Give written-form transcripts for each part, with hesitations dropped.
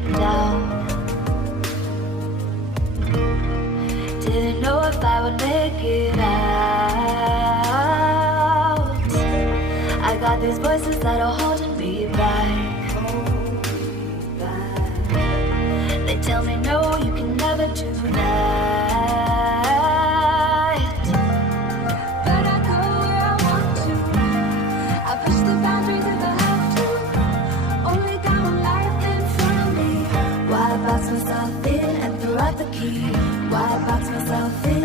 been down. Didn't know if I would make it out. I got these voices that are holding me back. They tell me no, you can never do that. But I go where I want to. I push the boundaries if I have to. Only got one life in front of me. Why box myself in and throw out the key? Why box myself in?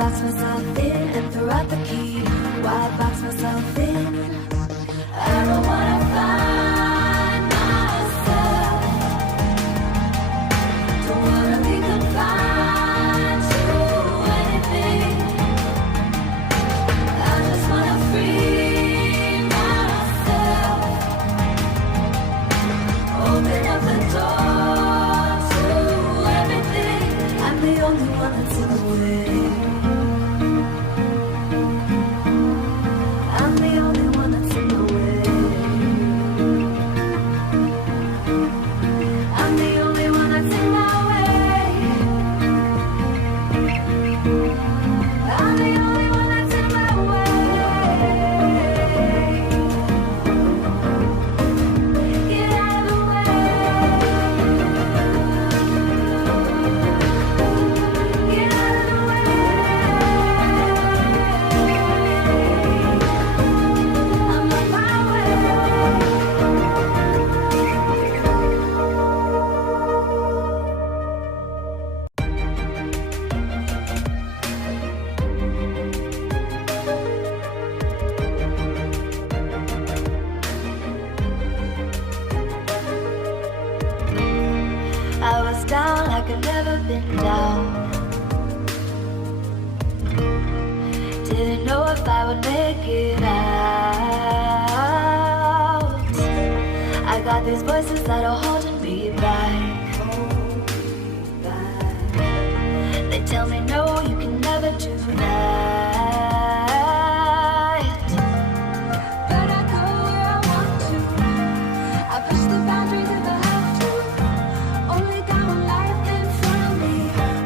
box myself in out the key. Why box myself in? I don't wanna find myself. Don't wanna be confined to anything. I just wanna free myself. Open up the door to everything. I'm the only one that's in the way. I'm the only one that's in the way. I'm the only one that's in my way. I'm the only one that's in my way. Get out of the way. Get out of the way. I'm on my way. I was down like I'd never been down. Didn't know if I would make it out. I got these voices that are holding me back. They tell me no, you can never do that. But I go where I want to. I push the boundaries if I have to. Only got one life in front of me.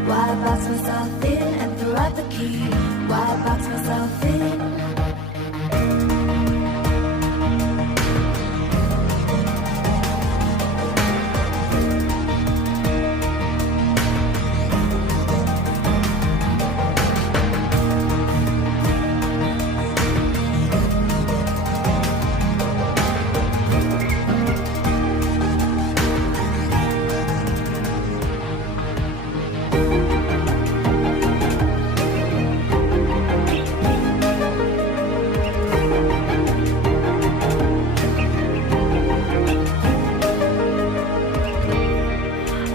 Why box myself in and throw out the key? Why box myself in?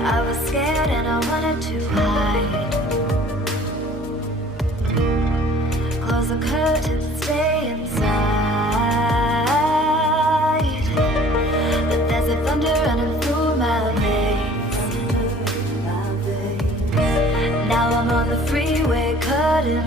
I was scared and I wanted to hide. Close the curtains, stay inside. But there's a thunder running through my veins. Now I'm on the freeway, cutting